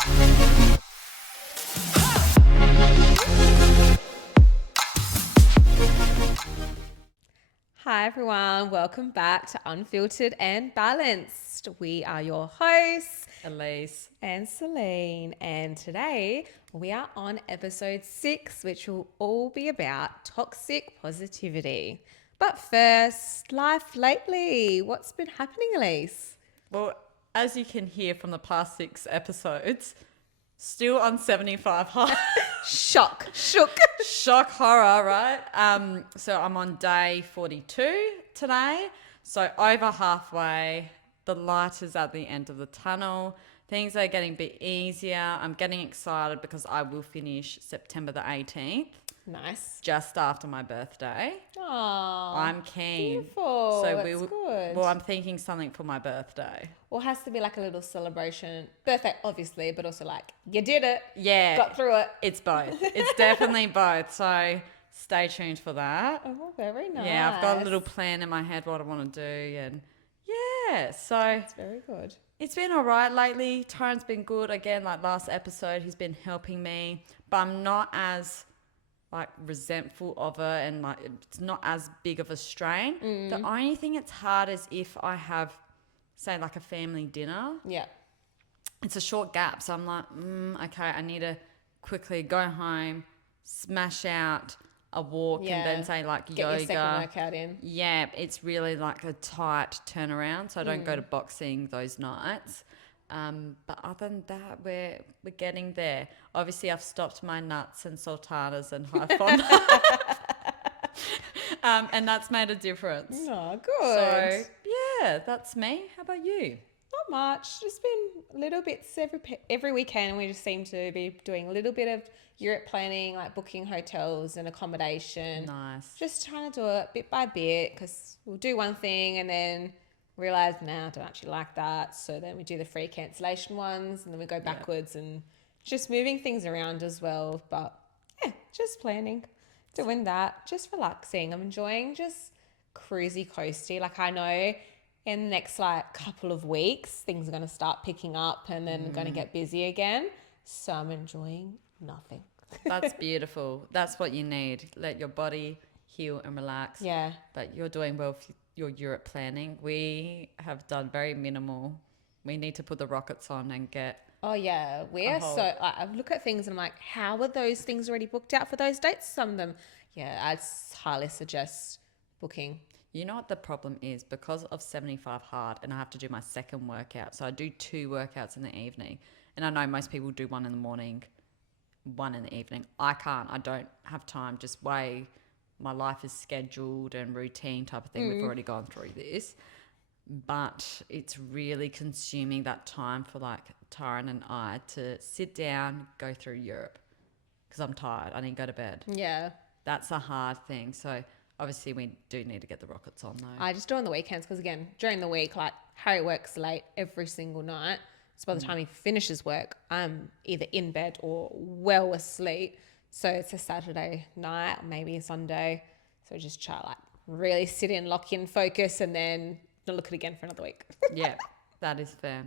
Hi everyone, welcome back to Unfiltered and Balanced. We are your hosts, Elise. and Celine, and today we are on episode 6, which will all be about toxic positivity. But first, life lately. What's been happening, Elise? Well, as you can hear from the past 6 episodes, still on 75 high. Shook. Shock horror, right? So I'm on day 42 today. So over halfway, the light is at the end of the tunnel. Things are getting a bit easier. I'm getting excited because I will finish September the 18th. Nice. Just after my birthday. Oh, I'm keen. beautiful. So That's good. Well, I'm thinking something for my birthday. Or has to be like a little celebration. Birthday, obviously, but also like, you did it. Yeah. Got through it. It's both. It's definitely both. So stay tuned for that. Oh, very nice. Yeah, I've got a little plan in my head what I want to do. And yeah, so It's very good. it's been all right lately. Tyron's been good. Again, like last episode, he's been helping me. But I'm not as like resentful of it, and like it's not as big of a strain. The only thing it's hard is if I have, say, like a family dinner. Yeah. It's a short gap, so I'm like, okay, I need to quickly go home, smash out a walk, and then say like Get yoga. your second workout in. Yeah, it's really like a tight turnaround, so I don't go to boxing those nights. But other than that, we're getting there. Obviously, I've stopped my nuts and sultanas and high fond. And that's made a difference. Oh, good. So yeah, that's me. How about you? Not much. Just been little bits every weekend. We just seem to be doing a little bit of Europe planning, like booking hotels and accommodation. Nice. Just trying to do it bit by bit because we'll do one thing and then realize, nah, I don't actually like that. So then we do the free cancellation ones and then we go backwards and just moving things around as well. But yeah, just planning, doing that, just relaxing. I'm enjoying just cruisy coasty. Like I know in the next like couple of weeks, things are going to start picking up and then going to get busy again. So I'm enjoying nothing. That's beautiful. That's what you need. Let your body heal and relax. Yeah. But you're doing well for your Europe planning. We have done very minimal. We need to put the rockets on and get. Oh yeah, we're so. I look at things and I'm like, how are those things already booked out for those dates? Some of them, yeah, I'd highly suggest booking. You know what the problem is? Because of 75 hard and I have to do my second workout. So I do 2 workouts in the evening. And I know most people do one in the morning, one in the evening. I can't. I don't have time. Just way my life is scheduled and routine type of thing. We've already gone through this. But it's really consuming that time for like Tyron and I to sit down, go through Europe. Because I'm tired. I need to go to bed. Yeah. That's a hard thing. So obviously we do need to get the rockets on though. I just do on the weekends because again, during the week, like Harry works late every single night. So by the time he finishes work, I'm either in bed or well asleep. So it's a Saturday night, or maybe a Sunday. So just try like really sit in, lock in, focus, and then not look at it again for another week. Yeah, that is fair.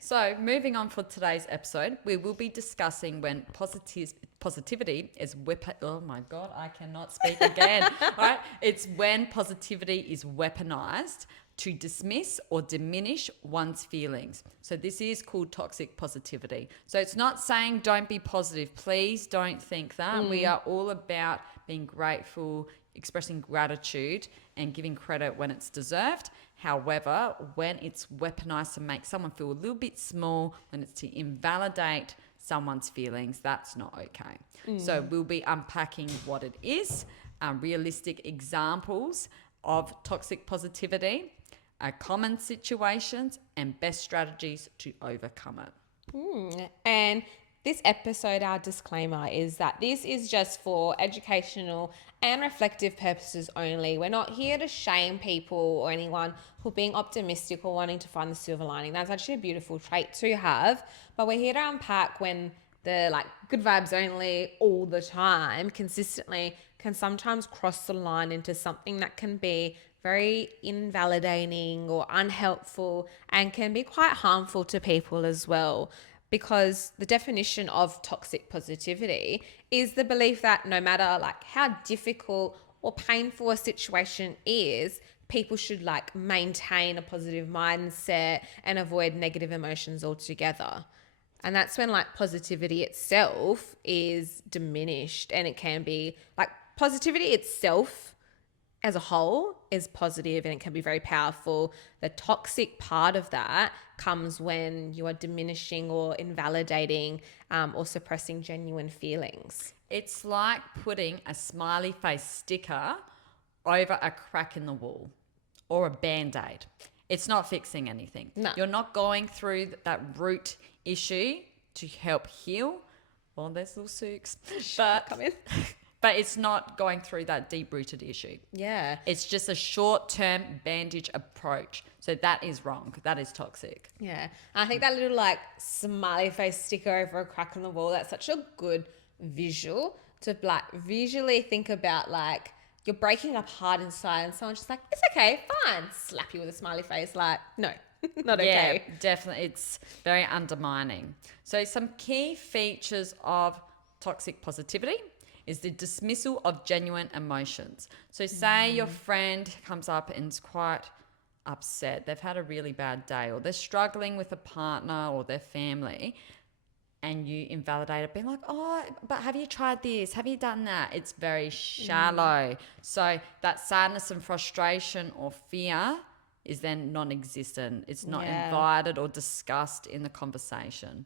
So moving on for today's episode, we will be discussing when positivity is oh my God, I cannot speak again. All right. It's when positivity is weaponized to dismiss or diminish one's feelings. So this is called toxic positivity. So it's not saying don't be positive. Please don't think that. We are all about being grateful, expressing gratitude and giving credit when it's deserved. However, when it's weaponized to make someone feel a little bit small, when it's to invalidate someone's feelings, that's not okay. So we'll be unpacking what it is, realistic examples of toxic positivity, common situations, and best strategies to overcome it. And this episode, our disclaimer is that this is just for educational and reflective purposes only. We're not here to shame people or anyone for being optimistic or wanting to find the silver lining. That's actually a beautiful trait to have. But we're here to unpack when the like good vibes only all the time, consistently, can sometimes cross the line into something that can be very invalidating or unhelpful and can be quite harmful to people as well. because the definition of toxic positivity is the belief that no matter like how difficult or painful a situation is, people should like maintain a positive mindset and avoid negative emotions altogether. And that's when like positivity itself is diminished, and it can be like positivity itself as a whole is positive and it can be very powerful. The toxic part of that comes when you are diminishing or invalidating or suppressing genuine feelings. It's like putting a smiley face sticker over a crack in the wall or a band-aid. It's not fixing anything. No. You're not going through that root issue to help heal. Well, there's little Sooks. But Come in. But it's not going through that deep-rooted issue. Yeah. It's just a short-term bandage approach. So that is wrong. That is toxic. Yeah. And I think that little like smiley face sticker over a crack in the wall, that's such a good visual to like visually think about, like you're breaking up hard inside and someone's just like, it's okay, fine. Slap you with a smiley face. Like, no, not okay. Yeah, definitely. It's very undermining. So some key features of toxic positivity is the dismissal of genuine emotions. So say your friend comes up and is quite upset. They've had a really bad day, or they're struggling with a partner or their family, and you invalidate it, being like, oh, but have you tried this? Have you done that? It's very shallow. So that sadness and frustration or fear is then non-existent. It's not invited or discussed in the conversation.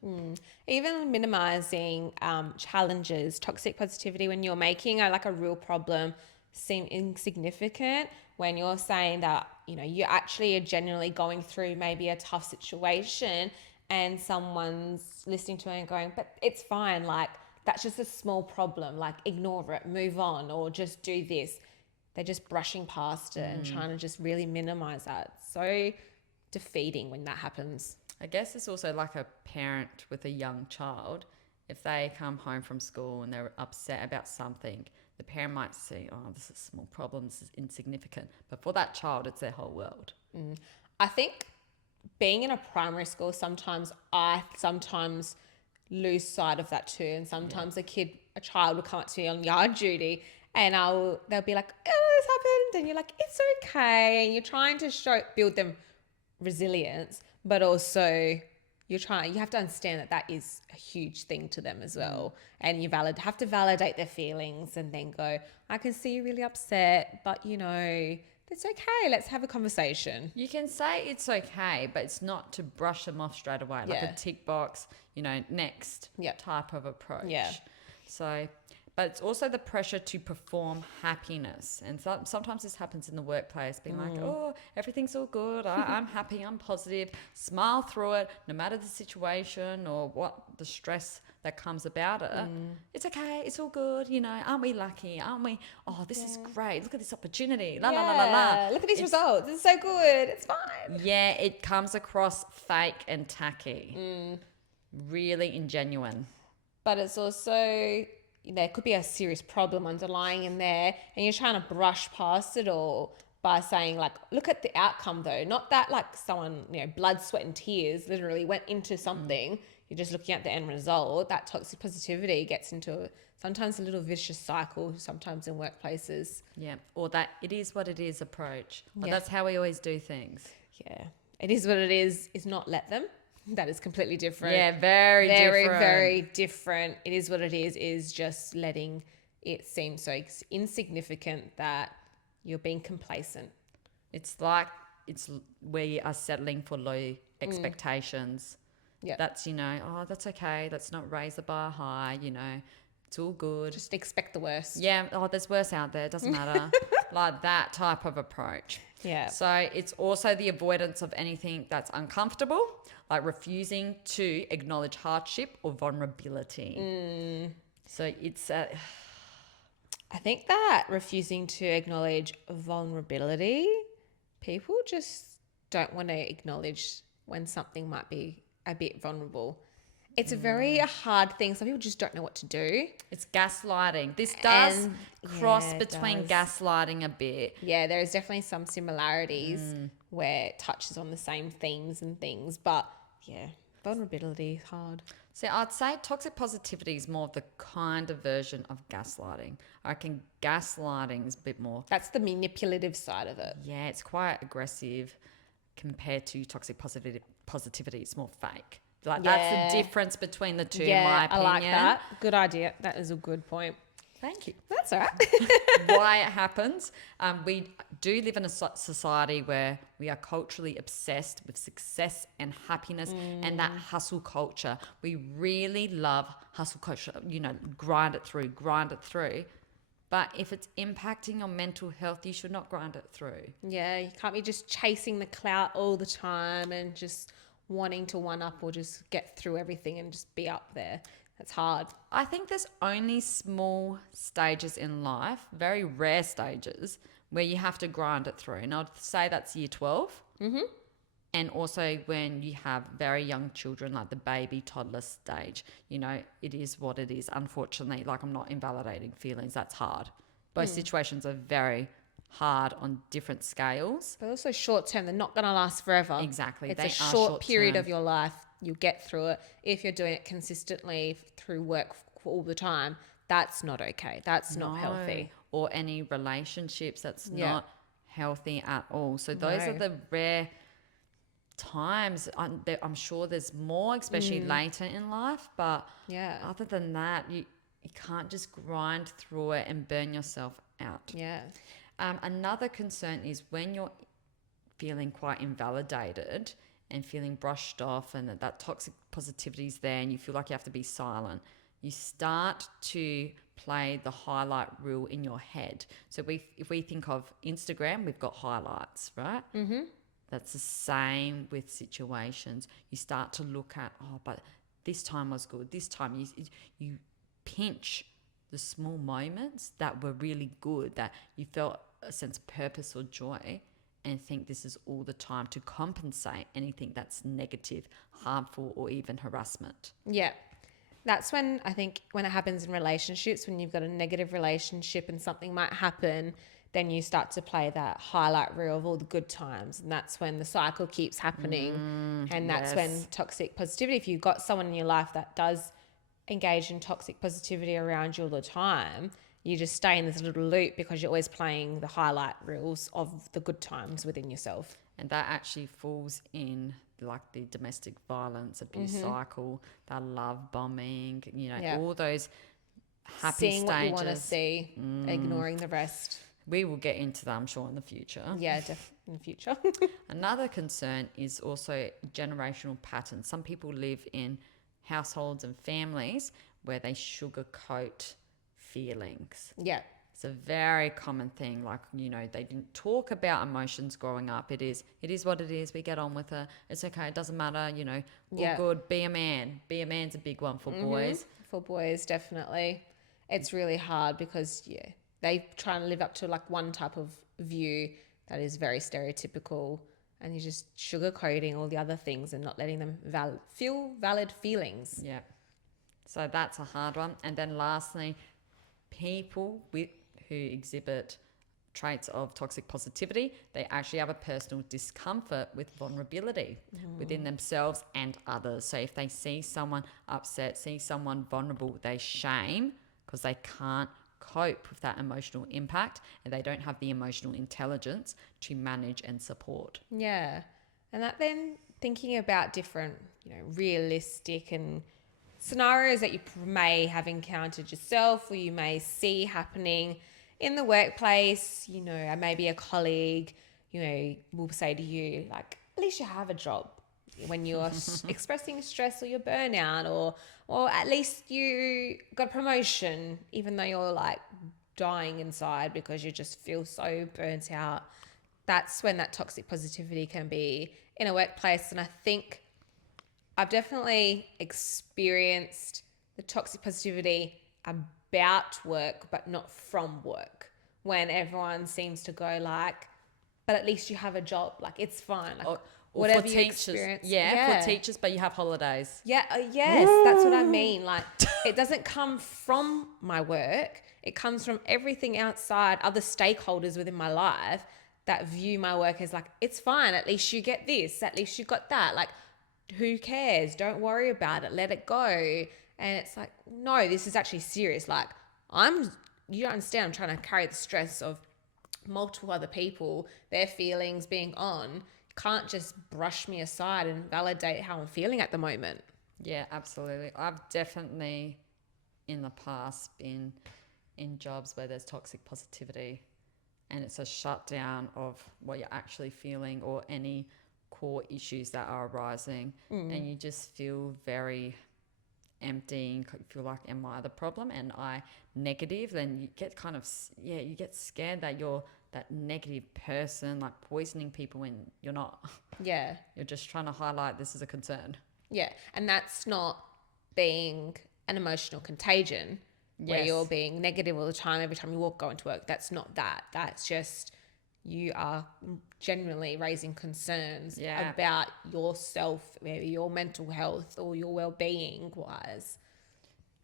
Even minimizing challenges, toxic positivity, when you're making like a real problem seem insignificant, when you're saying that, you know, you actually are genuinely going through maybe a tough situation and someone's listening to it and going, but it's fine, like that's just a small problem, like ignore it, move on, or just do this. They're just brushing past it and trying to just really minimize that. So defeating when that happens. I guess it's also like a parent with a young child. If they come home from school and they're upset about something, the parent might see, oh, this is a small problem, this is insignificant. But for that child, it's their whole world. I think being in a primary school, I sometimes lose sight of that too. And sometimes a child will come up to me on yard duty and they'll be like, oh, this happened. And you're like, it's okay. And you're trying to build them resilience, but also you have to understand that is a huge thing to them as well. And you have to validate their feelings and then go, I can see you're really upset, but you know, it's okay. Let's have a conversation. You can say it's okay, but it's not to brush them off straight away, like a tick box, you know, next type of approach. Yeah. So, but it's also the pressure to perform happiness. And sometimes this happens in the workplace, being like, oh, everything's all good. I'm happy. I'm positive. Smile through it, no matter the situation or what the stress that comes about it. It's okay. It's all good. You know, aren't we lucky? Aren't we? Oh, this is great. Look at this opportunity. La, la, la, la, la. Look at these results. This is so good. It's fine. Yeah, it comes across fake and tacky. Really ingenuine. But it's also, there could be a serious problem underlying in there, and you're trying to brush past it all by saying like, look at the outcome though. Not that like someone, you know, blood, sweat and tears literally went into something. You're just looking at the end result. That toxic positivity gets into sometimes a little vicious cycle, sometimes in workplaces. Yeah, or that it is what it is approach. Well, that's how we always do things. Yeah, it is what it is not let them. That is completely different. Yeah, very different. Very different. It is what it is just letting it seem so insignificant that you're being complacent. It's like it's where you are settling for low expectations. Yeah. That's, you know, oh, that's okay. Let's not raise the bar high, you know. It's all good. Just expect the worst. Yeah, oh, there's worse out there. It doesn't matter. Like that type of approach. Yeah. So it's also the avoidance of anything that's uncomfortable, like refusing to acknowledge hardship or vulnerability. So it's I think that refusing to acknowledge vulnerability, people just don't want to acknowledge when something might be a bit vulnerable. It's a very hard thing. Some people just don't know what to do. It's gaslighting. This does cross it between does. gaslighting a bit. Yeah, there's definitely some similarities where it touches on the same themes and things, but yeah. Vulnerability is hard. See, I'd say toxic positivity is more of the kind of version of gaslighting. I reckon gaslighting is a bit more, That's the manipulative side of it. yeah, it's quite aggressive compared to toxic positivity. It's more fake. Like, that's the Yeah. difference between the two, in Yeah, my I opinion. like that. Good idea. That is a good point. Thank you. That's all right. Why it happens. We do live in a society where we are culturally obsessed with success and happiness and that hustle culture. We really love hustle culture, grind it through. But if it's impacting your mental health, you should not grind it through. Yeah, you can't be just chasing the clout all the time and just wanting to one up or just get through everything and just be up there. That's hard. I think there's only small stages in life, very rare stages, where you have to grind it through. And I'd say that's year 12. Mm-hmm. And also when you have very young children, like the baby toddler stage, it is what it is. Unfortunately, like, I'm not invalidating feelings. That's hard. Both situations are very hard on different scales. But also short term, they're not going to last forever. Exactly. It's They a are short period short-term. of your life. You'll get through it. If you're doing it consistently through work all the time, that's not okay. That's not healthy. Or any relationships, that's Yeah. not healthy at all. So those are No. the rare times. I'm sure there's more, especially later in life. But Yeah. other than that, you can't just grind through it and burn yourself out. Yeah. Another concern is when you're feeling quite invalidated and feeling brushed off, and that toxic positivity is there, and you feel like you have to be silent, you start to play the highlight reel in your head. So if we think of Instagram, we've got highlights, right? Mm-hmm. That's the same with situations. You start to look at, but this time was good. This time you pinch the small moments that were really good, that you felt a sense of purpose or joy, and think this is all the time to compensate anything that's negative, harmful, or even harassment. Yeah. That's when I think when it happens in relationships, when you've got a negative relationship and something might happen, then you start to play that highlight reel of all the good times. And that's when the cycle keeps happening. And that's when toxic positivity, if you've got someone in your life that does engage in toxic positivity around you all the time, you just stay in this little loop because you're always playing the highlight reels of the good times within yourself. And that actually falls in like the domestic violence abuse cycle, that love bombing, all those happy Seeing stages. what you want to see, ignoring the rest. We will get into that, I'm sure, in the future. Yeah, in the future. Another concern is also generational patterns. Some people live in households and families where they sugarcoat feelings. Yeah. It's a very common thing. Like, they didn't talk about emotions growing up. It is what it is. We get on with it. It's okay. It doesn't matter. All good. Be a man. Be a man's a big one for boys. For boys, definitely. It's really hard because, they try and live up to like one type of view that is very stereotypical, and you're just sugarcoating all the other things and not letting them feel valid feelings. Yeah. So that's a hard one. And then lastly, people who exhibit traits of toxic positivity, they actually have a personal discomfort with vulnerability within themselves and others. So if they see someone upset, see someone vulnerable, they shame because they can't cope with that emotional impact, and they don't have the emotional intelligence to manage and support. Yeah. And that then thinking about different, realistic and scenarios that you may have encountered yourself or you may see happening in the workplace, maybe a colleague, will say to you, like, at least you have a job when you're expressing stress or your burnout, or at least you got a promotion, even though you're like dying inside because you just feel so burnt out. That's when that toxic positivity can be in a workplace. And I think I've definitely experienced the toxic positivity about work, but not from work, when everyone seems to go like, but at least you have a job. Like, it's fine. Like, Or whatever for you teachers. experience. For teachers, but you have holidays. Yeah, yes, that's what I mean. Like, it doesn't come from my work. It comes from everything outside, other stakeholders within my life that view my work as like, it's fine. At least you get this. At least you got that. Like, who cares? Don't worry about it. Let it go. And it's like, no, this is actually serious. Like, you don't understand. I'm trying to carry the stress of multiple other people, their feelings being on. You can't just brush me aside and validate how I'm feeling at the moment. Yeah, absolutely. I've definitely in the past been in jobs where there's toxic positivity and it's a shutdown of what you're actually feeling or any core issues that are arising. And you just feel very empty and feel like, am I the problem? And I negative, then you get kind of, yeah, you get scared that you're that negative person, like poisoning people when you're not. Yeah. You're just trying to highlight this is a concern. Yeah. And that's not being an emotional contagion where Yes. you're being negative all the time every time you walk going to work. That's not that. That's just you are genuinely raising concerns Yeah. about yourself, maybe your mental health or your well-being wise.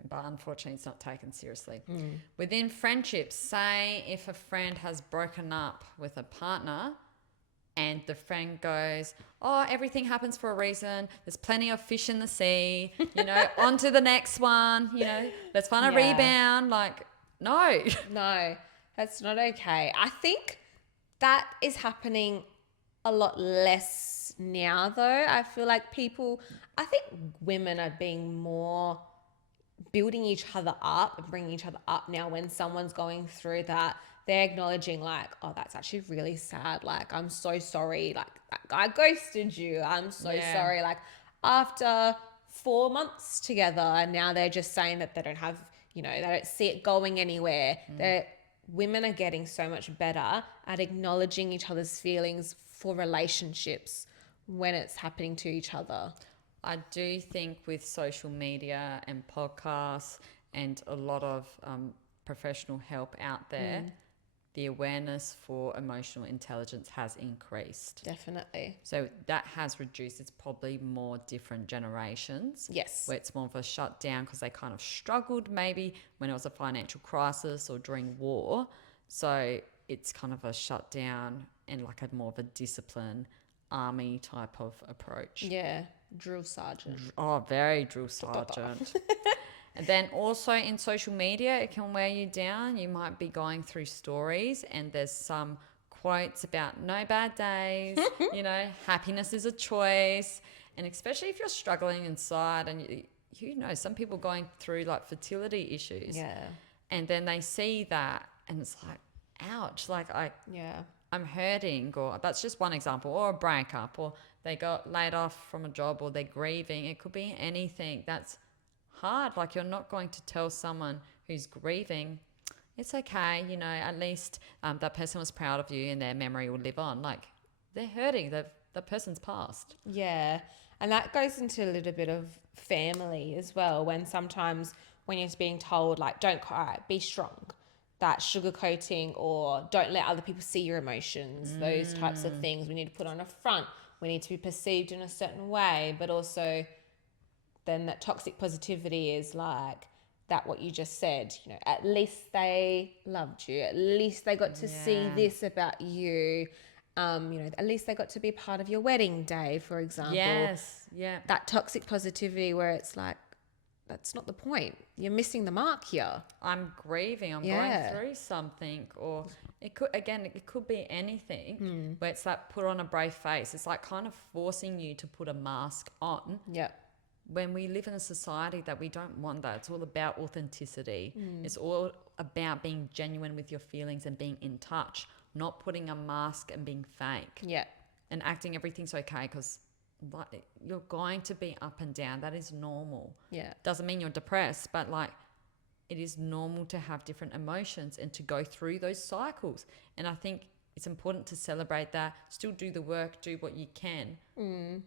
But unfortunately, it's not taken seriously. Within friendships, say if a friend has broken up with a partner and the friend goes, oh, everything happens for a reason. There's plenty of fish in the sea, on to the next one, let's find a Yeah. rebound. Like, no. No, that's not okay. I think that is happening a lot less now, though. I feel like I think women are being more building each other up and bringing each other up now when someone's going through that. They're acknowledging, like, oh, that's actually really sad. Like, I'm so sorry. Like, that guy ghosted you. I'm so sorry. Like, after 4 months together, and now they're just saying that they don't have, they don't see it going anywhere. Women are getting so much better at acknowledging each other's feelings for relationships when it's happening to each other. I do think with social media and podcasts and a lot of professional help out there, the awareness for emotional intelligence has increased. Definitely. So that has reduced. It's probably more different generations. Yes. Where it's more of a shutdown because they kind of struggled maybe when it was a financial crisis or during war. So it's kind of a shutdown and like a more of a discipline army type of approach. Yeah. Drill sergeant. Oh, very drill sergeant. And then also in social media, it can wear you down. You might be going through stories and there's some quotes about no bad days, happiness is a choice. And especially if you're struggling inside and some people going through like fertility issues. Yeah. And then they see that and it's like, ouch, like I'm hurting, or that's just one example, or a breakup, or they got laid off from a job, or they're grieving. It could be anything that's hard. Like you're not going to tell someone who's grieving, it's okay, at least that person was proud of you and their memory will live on. Like they're hurting, the person's passed. Yeah. And that goes into a little bit of family as well, when sometimes when you're being told, like, don't cry, be strong, that sugarcoating or don't let other people see your emotions, those types of things. We need to put on a front. We need to be perceived in a certain way, but also then that toxic positivity is like that what you just said, at least they loved you. At least they got to see this about you. At least they got to be part of your wedding day, for example. Yes, yeah. That toxic positivity where it's like, that's not the point. You're missing the mark here. I'm grieving. I'm going through something, or it could be anything. Where it's like put on a brave face. It's like kind of forcing you to put a mask on. Yeah. When we live in a society that we don't want that. It's all about authenticity. It's all about being genuine with your feelings and being in touch, not putting a mask and being fake. Yeah. And acting everything's okay because like you're going to be up and down. That is normal. Yeah. Doesn't mean you're depressed, but like it is normal to have different emotions and to go through those cycles. And I think it's important to celebrate that, still do the work, do what you can,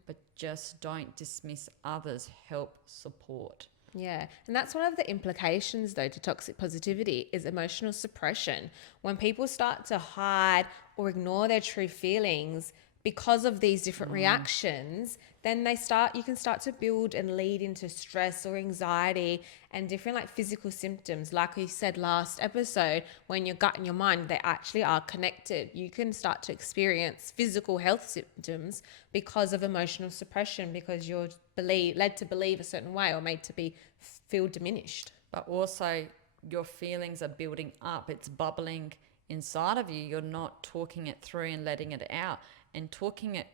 but just don't dismiss others, help, support. Yeah. And that's one of the implications, though, to toxic positivity is emotional suppression. When people start to hide or ignore their true feelings because of these different reactions, then you can start to build and lead into stress or anxiety and different like physical symptoms. Like we said last episode, when your gut and your mind, they actually are connected. You can start to experience physical health symptoms because of emotional suppression, because you're led to believe a certain way or made to feel diminished. But also your feelings are building up. It's bubbling inside of you. You're not talking it through and letting it out. And talking it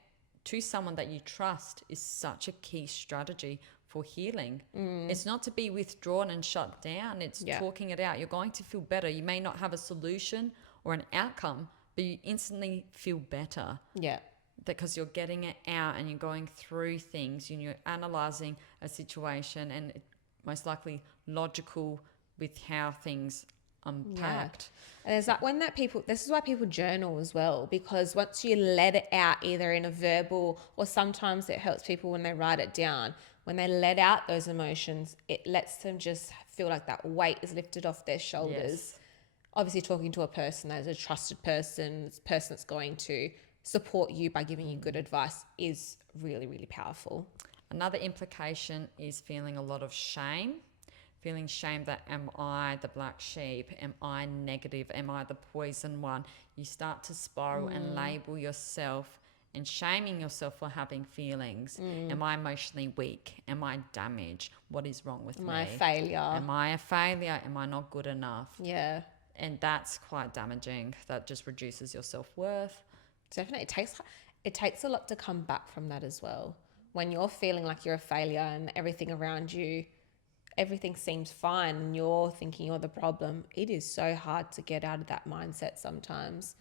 to someone that you trust is such a key strategy for healing. It's not to be withdrawn and shut down. It's talking it out. You're going to feel better. You may not have a solution or an outcome, but you instantly feel better. Yeah. Because you're getting it out and you're going through things and you're analyzing a situation and most likely logical with how things unpacked. And there's this is why people journal as well, because once you let it out either in a verbal, or sometimes it helps people when they write it down, when they let out those emotions, it lets them just feel like that weight is lifted off their shoulders. Yes. Obviously talking to a person that is a trusted person that's going to support you by giving you good advice is really, really powerful. Another implication is feeling a lot of shame. Feeling shame that, am I the black sheep? Am I negative? Am I the poison one? You start to spiral and label yourself and shaming yourself for having feelings. Am I emotionally weak? Am I damaged? What is wrong with me? Am I a failure? Am I a failure? Am I not good enough? Yeah. And that's quite damaging. That just reduces your self-worth. Definitely. It takes a lot to come back from that as well. When you're feeling like you're a failure and everything around you, everything seems fine and you're thinking you're the problem, it is so hard to get out of that mindset sometimes.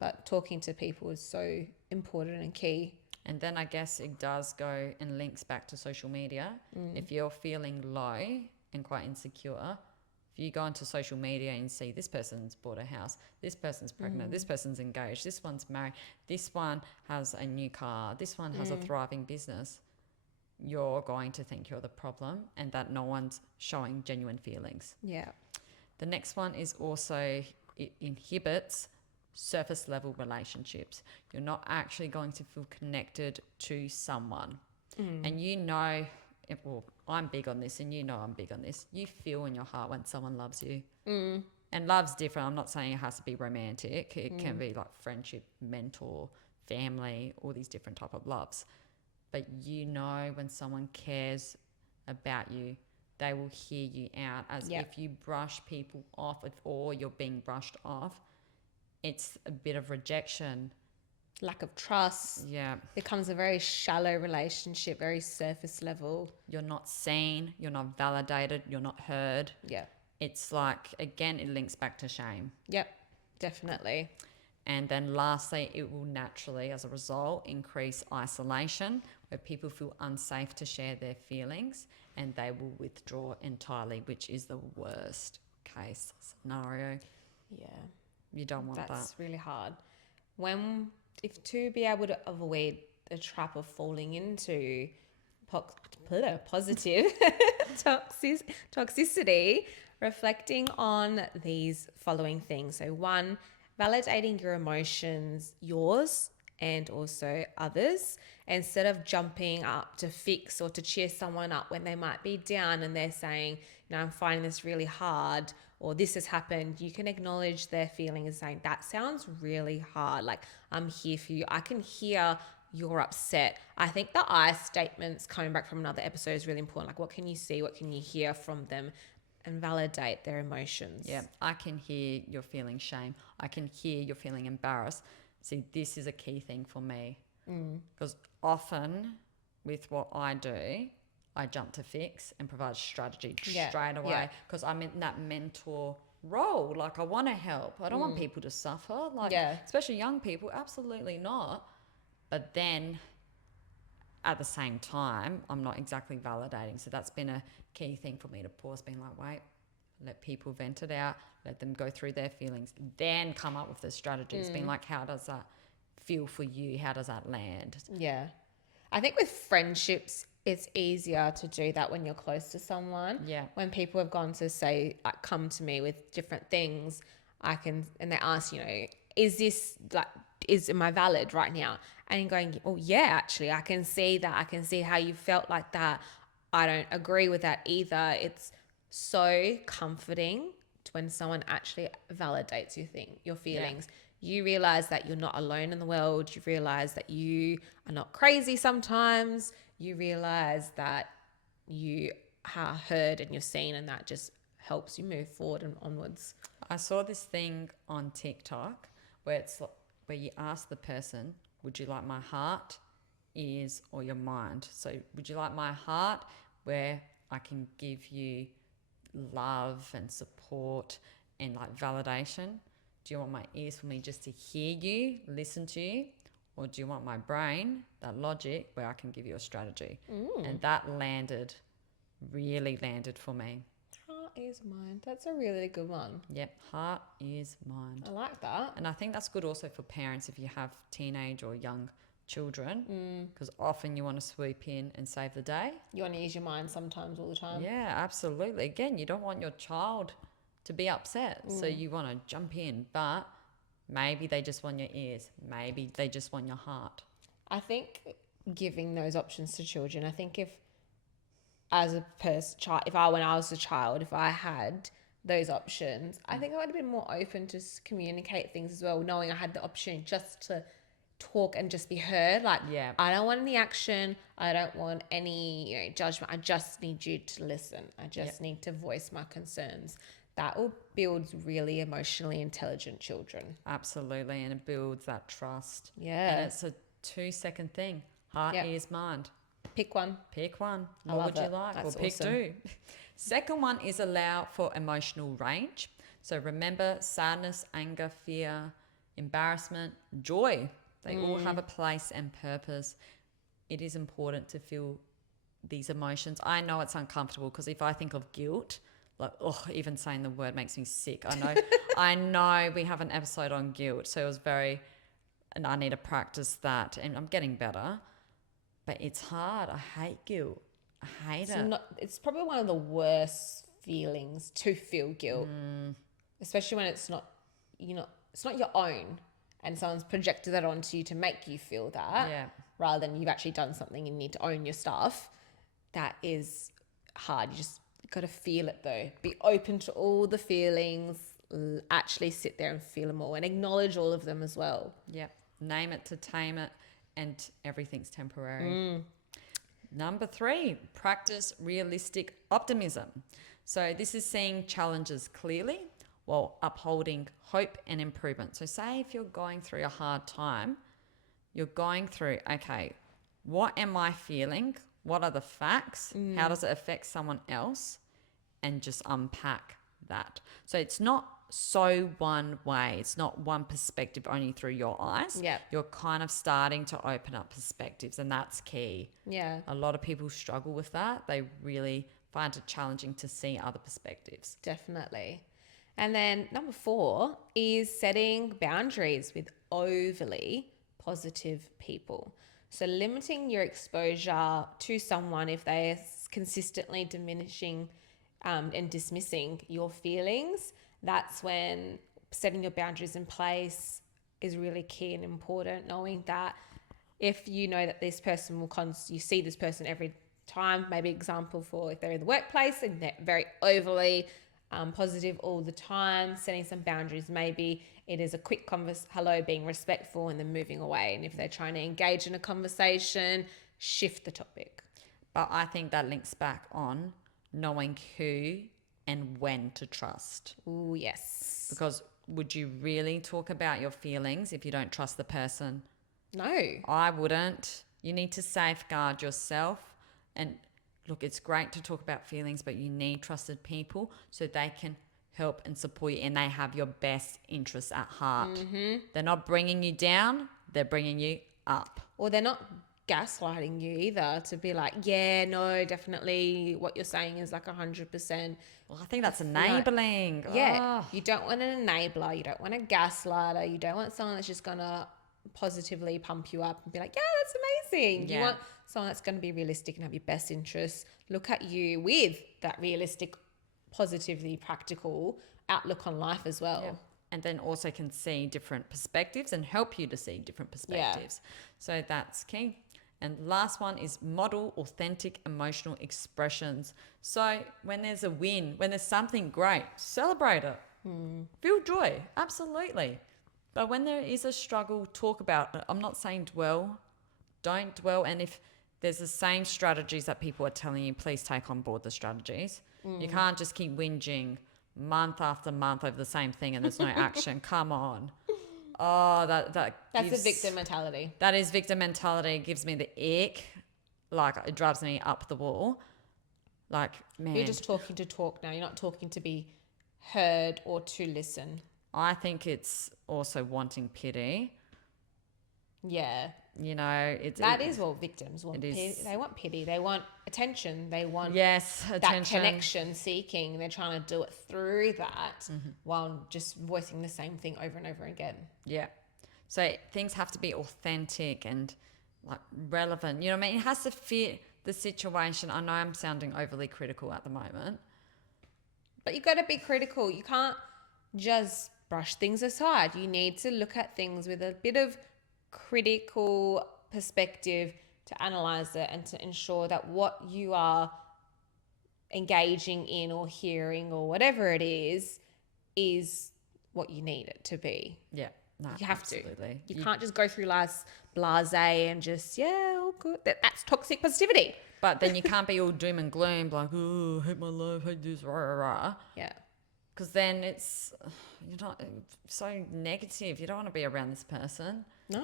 But talking to people is so important and key. And then I guess it does go and links back to social media. If you're feeling low and quite insecure, if you go onto social media and see this person's bought a house, this person's pregnant, this person's engaged, this one's married, this one has a new car, this one has a thriving business, you're going to think you're the problem and that no one's showing genuine feelings. Yeah. The next one is also it inhibits surface level relationships. You're not actually going to feel connected to someone. And well, I'm big on this and I'm big on this. You feel in your heart when someone loves you. And love's different. I'm not saying it has to be romantic. It can be like friendship, mentor, family, all these different type of loves. But when someone cares about you, they will hear you out. As if you brush people off or you're being brushed off, it's a bit of rejection. Lack of trust. Yeah. Becomes a very shallow relationship, very surface level. You're not seen, you're not validated, you're not heard. Yeah. It's like, again, it links back to shame. Yep, definitely. And then lastly, it will naturally, as a result, increase isolation, where people feel unsafe to share their feelings and they will withdraw entirely, which is the worst case scenario. Yeah. You don't want that. That's really hard. If to be able to avoid the trap of falling into positive toxicity, reflecting on these following things. So 1, validating your emotions, yours and also others, instead of jumping up to fix or to cheer someone up when they might be down and they're saying, I'm finding this really hard, or this has happened. You can acknowledge their feeling and saying, that sounds really hard. Like, I'm here for you. I can hear you're upset. I think the I statements coming back from another episode is really important. Like, what can you see? What can you hear from them? And validate their emotions. Yeah, I can hear you're feeling shame. I can hear you're feeling embarrassed. See, this is a key thing for me. Because often with what I do, I jump to fix and provide strategy straight away because I'm in that mentor role. Like, I want to help. I don't want people to suffer. Like, especially young people, absolutely not. But then at the same time, I'm not exactly validating. So that's been a key thing for me to pause, being like, wait, let people vent it out, let them go through their feelings, then come up with the strategies, being like, how does that feel for you? How does that land? Yeah. I think with friendships, it's easier to do that when you're close to someone. Yeah. When people have gone to say, like, come to me with different things, and they ask, is this am I valid right now? and going, oh yeah, actually I can see that. I can see how you felt like that. I don't agree with that either. It's so comforting when someone actually validates your feelings. You realize that you're not alone in the world. You realize that you are not crazy sometimes. You realize that you are heard and you're seen, and that just helps you move forward and onwards. I saw this thing on TikTok where where you ask the person, would you like my heart, ears, or your mind? So would you like my heart, where I can give you love and support and like validation? Do you want my ears for me just to hear you, listen to you? Or do you want my brain, that logic, where I can give you a strategy? And that really landed for me. Heart, ears, mind. That's a really good one. Yep, heart, ears, mind. I like that. And I think that's good also for parents if you have teenage or young children, because often you want to swoop in and save the day. You want to use your mind sometimes, all the time. Yeah, absolutely. Again, you don't want your child to be upset, so you want to jump in, but maybe they just want your ears. Maybe they just want your heart. I think giving those options to children, I think if as a child, when I was a child, if I had those options, I think I would have been more open to communicate things as well, knowing I had the opportunity just to talk and just be heard. Like, Yeah. I don't want any action. I don't want any judgment. I just need you to listen. I just need to voice my concerns. That will build really emotionally intelligent children. Absolutely, and it builds that trust. Yeah. And it's a 2-second thing. Heart, ears, mind. Pick one. Pick one. I What love would you it. like? That's Or pick awesome. two. Second one is allow for emotional range. So remember, sadness, anger, fear, embarrassment, joy. They all have a place and purpose. It is important to feel these emotions. I know it's uncomfortable because if I think of guilt, like, even saying the word makes me sick. I know we have an episode on guilt, so it was and I need to practice that, and I'm getting better, but it's hard. I hate guilt. I hate it. It's probably one of the worst feelings to feel guilt, especially when it's not, it's not your own, and someone's projected that onto you to make you feel that, Yeah. rather than you've actually done something and you need to own your stuff. That is hard. You just got to feel it though. Be open to all the feelings. Actually sit there and feel them all and acknowledge all of them as well. Yep. Name it to tame it, and everything's temporary. Number 3, practice realistic optimism. So this is seeing challenges clearly while upholding hope and improvement. So say if you're going through a hard time, you're going through, okay, what am I feeling? What are the facts? How does it affect someone else? And just unpack that. So it's not so one way. It's not one perspective only through your eyes. Yep. You're kind of starting to open up perspectives, and that's key. Yeah. A lot of people struggle with that. They really find it challenging to see other perspectives. Definitely. And then number 4 is setting boundaries with overly positive people. So limiting your exposure to someone if they're consistently diminishing and dismissing your feelings, that's when setting your boundaries in place is really key and important. Knowing that if you know that this person you see this person every time, maybe example for if they're in the workplace and they're very overly positive all the time, setting some boundaries. Maybe it is a quick hello, being respectful, and then moving away. And if they're trying to engage in a conversation, shift the topic. But I think that links back on knowing who and when to trust. Oh, yes. Because would you really talk about your feelings if you don't trust the person? No. I wouldn't. You need to safeguard yourself. And look, it's great to talk about feelings, but you need trusted people so they can help and support you, and they have your best interests at heart. They're not bringing you down, they're bringing you up. Or they're not gaslighting you either to be like, yeah, no, definitely what you're saying is like 100%. Well, I think that's enabling. Yeah. Oh. You don't want an enabler. You don't want a gaslighter. You don't want someone that's just going to positively pump you up and be like, yeah, that's amazing. Yeah. You want someone that's going to be realistic and have your best interests, look at you with that realistic, positively practical outlook on life as well. Yeah. and then also can see different perspectives and help you to see different perspectives. So that's key. And last one is model authentic emotional expressions. So when there's a win, when there's something great, celebrate it. Feel joy, absolutely. But when there is a struggle, talk about it. I'm not saying dwell, don't dwell. And if there's the same strategies that people are telling you, please take on board the strategies. You can't just keep whinging month after month over the same thing and there's no action. Come on. Oh, that's a victim mentality. That is victim mentality. It gives me the ick. Like, it drives me up the wall. Like, man. You're just talking to talk now. You're not talking to be heard or to listen. I think it's also wanting pity. Yeah. You know, that is what victims want. Is. They want pity. They want attention. They want attention. That connection seeking. They're trying to do it through that while just voicing the same thing over and over again. Yeah. So things have to be authentic and like relevant. You know what I mean? It has to fit the situation. I know I'm sounding overly critical at the moment. But you've got to be critical. You can't just brush things aside. You need to look at things with a bit of critical perspective to analyze it and to ensure that what you are engaging in or hearing or whatever it is what you need it to be. Yeah. No, you have absolutely. to. You can't just go through life blasé and just, all good. That's toxic positivity. But then you can't be all doom and gloom, like, oh, I hate my life, I hate this, rah, rah, rah. Yeah. Because then you're not so negative. You don't want to be around this person. No,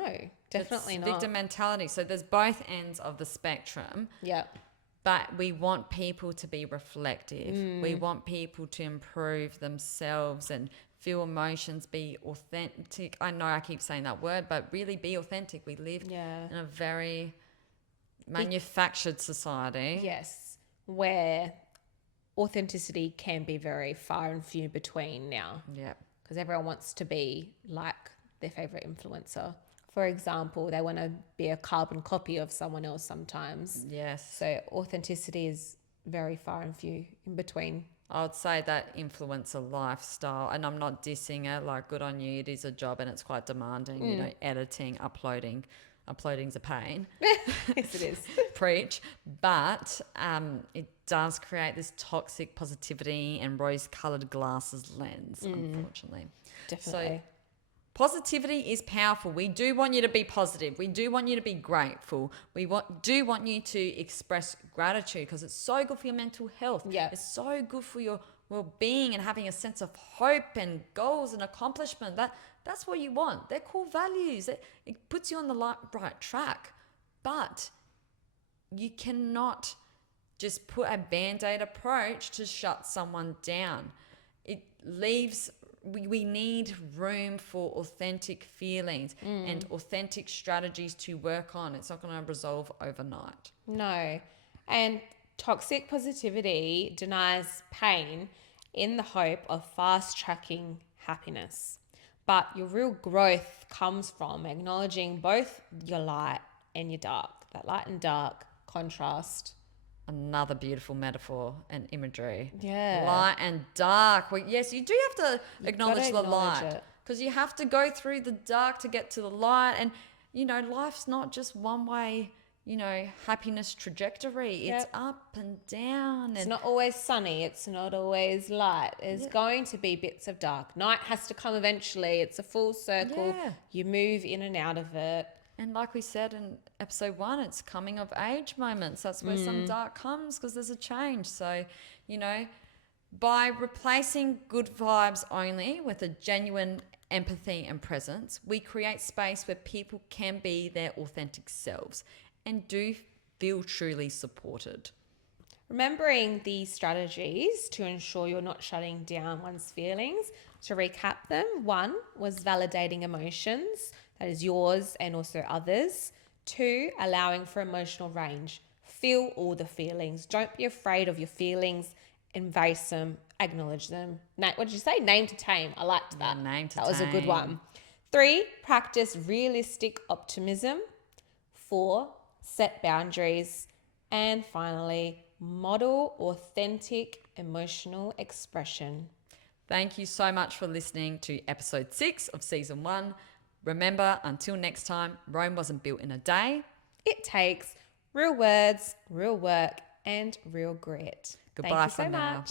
definitely it's not. Victim mentality. So there's both ends of the spectrum. Yeah. But we want people to be reflective. We want people to improve themselves and feel emotions, be authentic. I know I keep saying that word, but really be authentic. We live in a very manufactured society. Yes, where authenticity can be very far and few between now. Yeah. Because everyone wants to be like their favorite influencer. For example, they want to be a carbon copy of someone else sometimes. Yes. So authenticity is very far and few in between. I would say that influencer lifestyle, and I'm not dissing it, like, good on you, it is a job and it's quite demanding, you know, editing, uploading's a pain. Yes, it is. Preach. But it does create this toxic positivity and rose-coloured glasses lens, unfortunately. Definitely. So positivity is powerful. We do want you to be positive. We do want you to be grateful. We do want you to express gratitude because it's so good for your mental health. Yeah. It's so good for your well-being and having a sense of hope and goals and accomplishment. That's what you want. They're core values. It puts you on the right track. But you cannot just put a Band-Aid approach to shut someone down. It leaves... We need room for authentic feelings and authentic strategies to work on. It's not going to resolve overnight. No. And toxic positivity denies pain in the hope of fast-tracking happiness. But your real growth comes from acknowledging both your light and your dark. That light and dark contrast. Another beautiful metaphor and imagery. Yeah. Light and dark. Well, yes, you do have to acknowledge the light. Because you have to go through the dark to get to the light. And, you know, life's not just one way, you know, happiness trajectory. It's up and down. It's not always sunny. It's not always light. There's going to be bits of dark. Night has to come eventually. It's a full circle. Yeah. You move in and out of it. And like we said in episode 1, it's coming of age moments. That's where some dark comes because there's a change. So, you know, by replacing good vibes only with a genuine empathy and presence, we create space where people can be their authentic selves and do feel truly supported. Remembering these strategies to ensure you're not shutting down one's feelings. To recap them, 1 was validating emotions. That is yours and also others. 2, allowing for emotional range. Feel all the feelings. Don't be afraid of your feelings. Embrace them. Acknowledge them. What did you say? Name to tame. I liked that. Yeah, name to that was a good tame. one. 3, practice realistic optimism. 4, set boundaries. And finally, model authentic emotional expression. Thank you so much for listening to episode 6 of season 1. Remember, until next time, Rome wasn't built in a day. It takes real words, real work, and real grit. Goodbye Thank you for so now. much.